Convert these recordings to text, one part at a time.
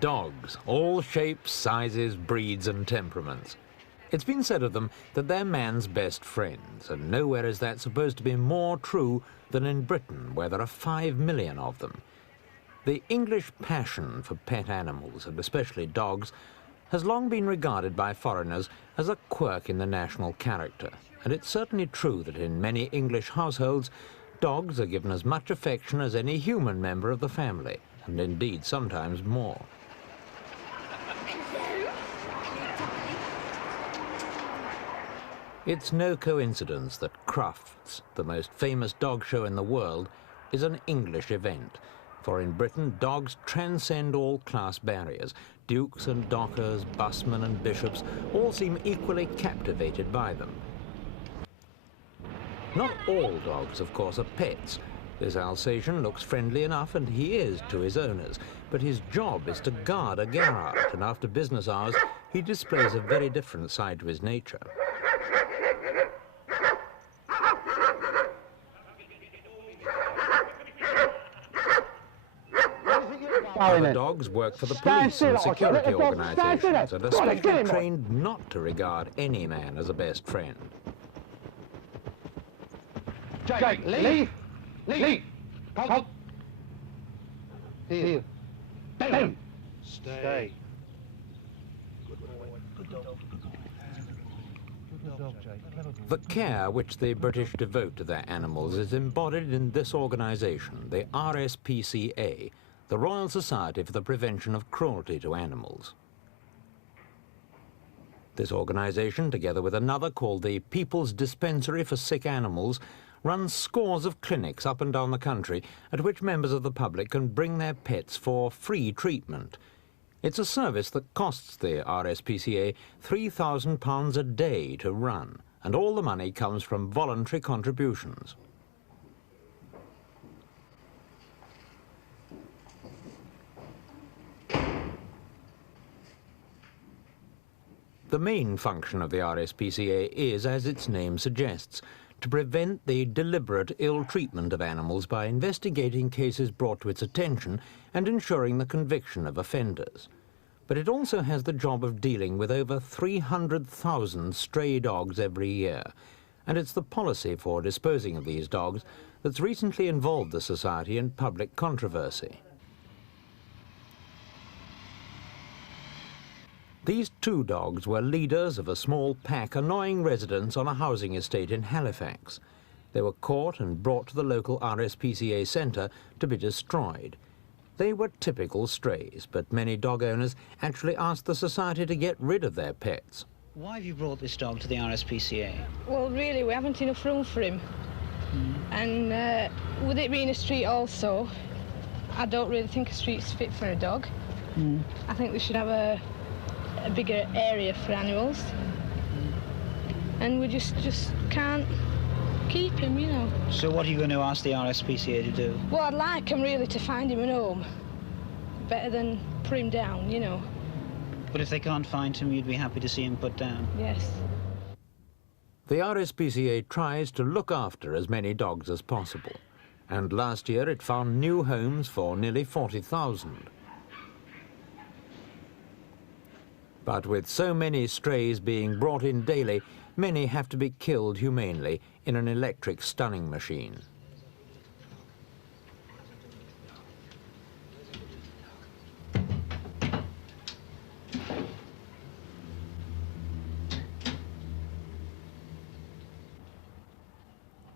Dogs, all shapes, sizes, breeds and temperaments. It's been said of them that they're man's best friends, and nowhere is that supposed to be more true than in Britain, where there are 5 million of them. The English passion for pet animals, and especially dogs, has long been regarded by foreigners as a quirk in the national character, and it's certainly true that in many English households, dogs are given as much affection as any human member of the family, and indeed sometimes more. It's no coincidence that Crufts, the most famous dog show in the world, is an English event. For in Britain, dogs transcend all class barriers. Dukes and dockers, busmen and bishops all seem equally captivated by them. Not all dogs, of course, are pets. This Alsatian looks friendly enough, and he is to his owners, but his job is to guard a garage, and after business hours, he displays a very different side to his nature. Other dogs work for the police and security organisations and are specially trained not to regard any man as a best friend. Jake, leave! Leave! Come! Here. Down! Stay. Good boy. Good dog. Good dog, Jake. The care which the British devote to their animals is embodied in this organisation, the RSPCA, the Royal Society for the Prevention of Cruelty to Animals. This organisation, together with another called the People's Dispensary for Sick Animals, runs scores of clinics up and down the country at which members of the public can bring their pets for free treatment. It's a service that costs the RSPCA £3,000 a day to run, and all the money comes from voluntary contributions. The main function of the RSPCA is, as its name suggests, to prevent the deliberate ill treatment of animals by investigating cases brought to its attention and ensuring the conviction of offenders. But it also has the job of dealing with over 300,000 stray dogs every year, and it's the policy for disposing of these dogs that's recently involved the Society in public controversy. These 2 dogs were leaders of a small pack annoying residents on a housing estate in Halifax. They were caught and brought to the local RSPCA centre to be destroyed. They were typical strays, but many dog owners actually asked the Society to get rid of their pets. Why have you brought this dog to the RSPCA? Well, really, we haven't enough room for him. And with it being a street also, I don't really think a street's fit for a dog. I think we should have a bigger area for animals, and we just can't keep him, you know. So what are you going to ask the RSPCA to do? Well, I'd like him really to find him a home, better than put him down, you know. But if they can't find him, you'd be happy to see him put down? Yes. The RSPCA tries to look after as many dogs as possible, and last year it found new homes for nearly 40,000. But with so many strays being brought in daily, many have to be killed humanely in an electric stunning machine.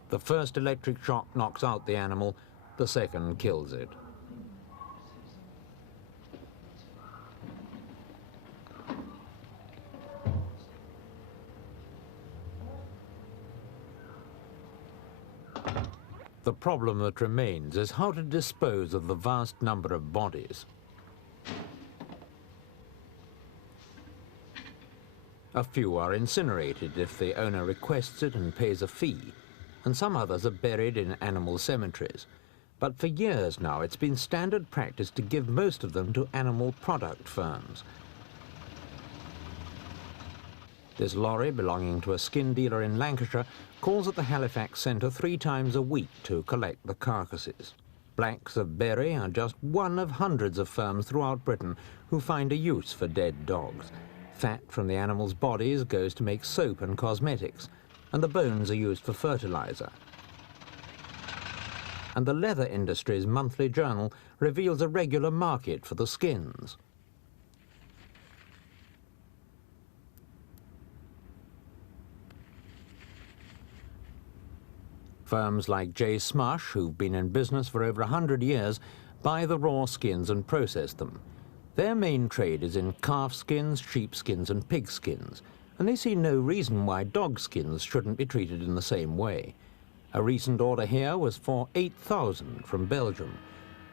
The first electric shock knocks out the animal, the second kills it. The problem that remains is how to dispose of the vast number of bodies. A few are incinerated if the owner requests it and pays a fee, and some others are buried in animal cemeteries. But for years now, it's been standard practice to give most of them to animal product firms. This lorry, belonging to a skin dealer in Lancashire, calls at the Halifax centre 3 times a week to collect the carcasses. Blacks of Bury are just one of hundreds of firms throughout Britain who find a use for dead dogs. Fat from the animals' bodies goes to make soap and cosmetics, and the bones are used for fertiliser. And the leather industry's monthly journal reveals a regular market for the skins. Firms like J. Smush, who've been in business for over 100 years, buy the raw skins and process them. Their main trade is in calf skins, sheep skins and pig skins, and they see no reason why dog skins shouldn't be treated in the same way. A recent order here was for 8,000 from Belgium.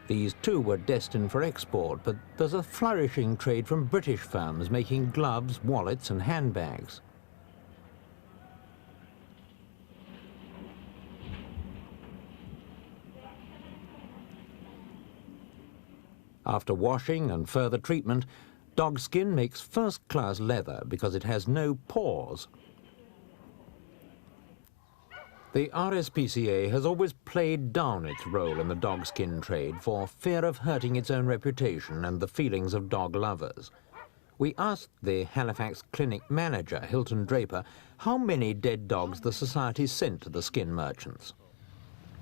These too were destined for export, but there's a flourishing trade from British firms making gloves, wallets and handbags. After washing and further treatment, dog skin makes first-class leather because it has no pores. The RSPCA has always played down its role in the dog skin trade for fear of hurting its own reputation and the feelings of dog lovers. We asked the Halifax clinic manager, Hilton Draper, how many dead dogs the society sent to the skin merchants.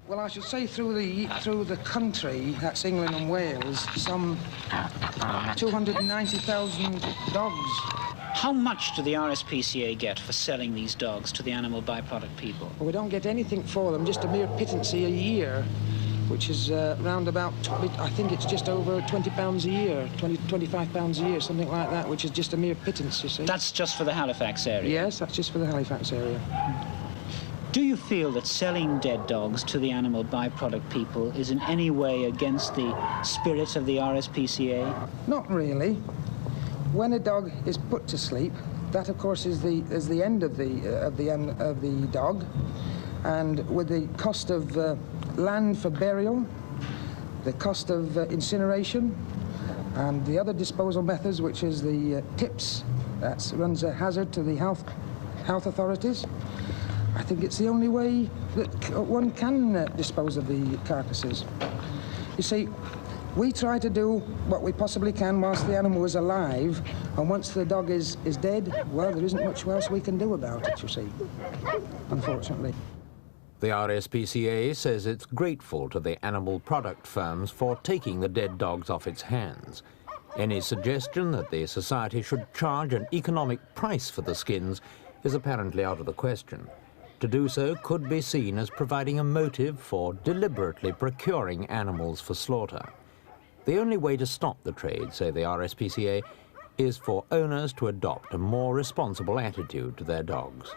Well, I should say through the country, that's England and Wales, some 290,000 dogs. How much do the RSPCA get for selling these dogs to the animal byproduct people? Well, we don't get anything for them, just a mere pittance a year, which is round about, I think it's just over £20 a year, £25 a year, something like that, which is just a mere pittance, you see. That's just for the Halifax area? Yes, that's just for the Halifax area. Do you feel that selling dead dogs to the animal byproduct people is in any way against the spirit of the RSPCA? Not really. When a dog is put to sleep, that of course is the end of the dog, and with the cost of land for burial, the cost of incineration, and the other disposal methods, which is the tips, that runs a hazard to the health authorities. I think it's the only way that one can dispose of the carcasses. You see, we try to do what we possibly can whilst the animal is alive, and once the dog is dead, well, there isn't much else we can do about it, you see, unfortunately. The RSPCA says it's grateful to the animal product firms for taking the dead dogs off its hands. Any suggestion that the society should charge an economic price for the skins is apparently out of the question. To do so could be seen as providing a motive for deliberately procuring animals for slaughter. The only way to stop the trade, say the RSPCA, is for owners to adopt a more responsible attitude to their dogs.